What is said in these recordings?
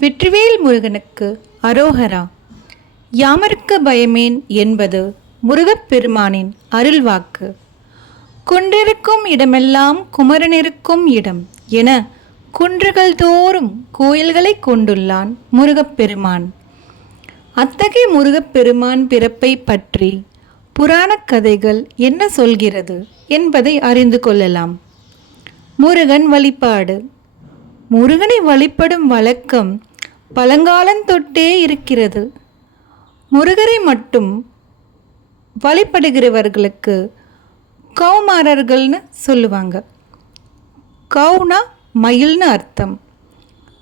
வெற்றிவேல் முருகனுக்கு அரோகரா. யாமர்க்கு பயமேன் என்பது முருகப்பெருமானின் அருள்வாக்கு. குன்றிருக்கும் இடமெல்லாம் குமரனிருக்கும் இடம் என குன்றுகள் தோறும் கோயில்களை கொண்டுள்ளான் முருகப்பெருமான். அத்தகைய முருகப்பெருமான் பிறப்பை பற்றி புராணக் கதைகள் என்ன சொல்கிறது என்பதை அறிந்து கொள்ளலாம். முருகன் வழிபாடு. முருகனை வழிபடும் வழக்கம் பழங்காலந்தொட்டே இருக்கிறது. முருகரை மட்டும் வழிபடுகிறவர்களுக்கு கௌமாரர்கள்னு சொல்லுவாங்க. கௌனா மயில்னு அர்த்தம்.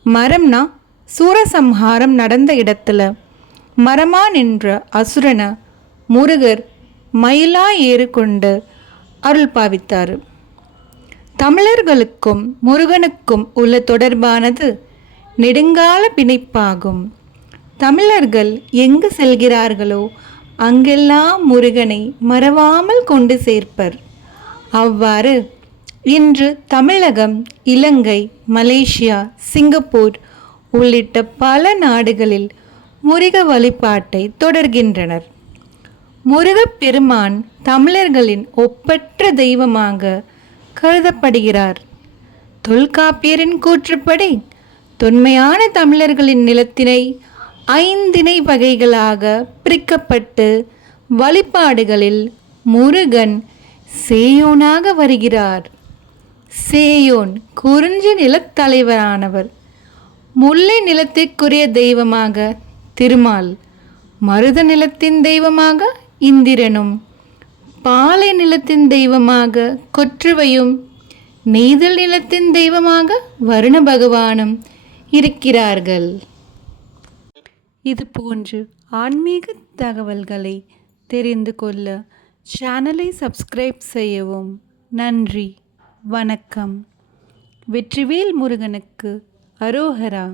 மரம்னா சூரசம்ஹாரம் நடந்த இடத்துல மரமா நின்ற அசுரனை முருகர் மயிலா ஏறிக்கொண்டு அருள் பாவித்தார். தமிழர்களுக்கும் முருகனுக்கும் உள்ள தொடர்பானது நெடுங்கால பிணைப்பாகும். தமிழர்கள் எங்கு செல்கிறார்களோ அங்கெல்லாம் முருகனை மறவாமல் கொண்டு சேர்ப்பர். அவ்வாறு இன்று தமிழகம், இலங்கை, மலேசியா, சிங்கப்பூர் உள்ளிட்ட பல நாடுகளில் முருக வழிபாட்டை தொடர்கின்றனர். முருகப்பெருமான் தமிழர்களின் ஒப்பற்ற தெய்வமாக கருதப்படுகிறார். தொல்காப்பியரின் கூற்றுப்படி தொன்மையான தமிழர்களின் நிலத்தினை 5 வகைகளாக பிரிக்கப்பட்டு வழிபாடுகளில் முருகன் சேயோனாக வருகிறார். சேயோன் குறிஞ்சி நிலத்தலைவரானவர். முல்லை நிலத்திற்குரிய தெய்வமாக திருமால், மருத நிலத்தின் தெய்வமாக இந்திரனும், பாலை நிலத்தின் தெய்வமாக கொற்றுவையும், நெய்தல் நிலத்தின் தெய்வமாக வருண பகவானும் இருக்கிறார்கள். இது போன்று ஆன்மீக தகவல்களை தெரிந்து கொள்ள சேனலை சப்ஸ்கிரைப் செய்யவும். நன்றி, வணக்கம். வெற்றிவேல் முருகனுக்கு அரோகரா.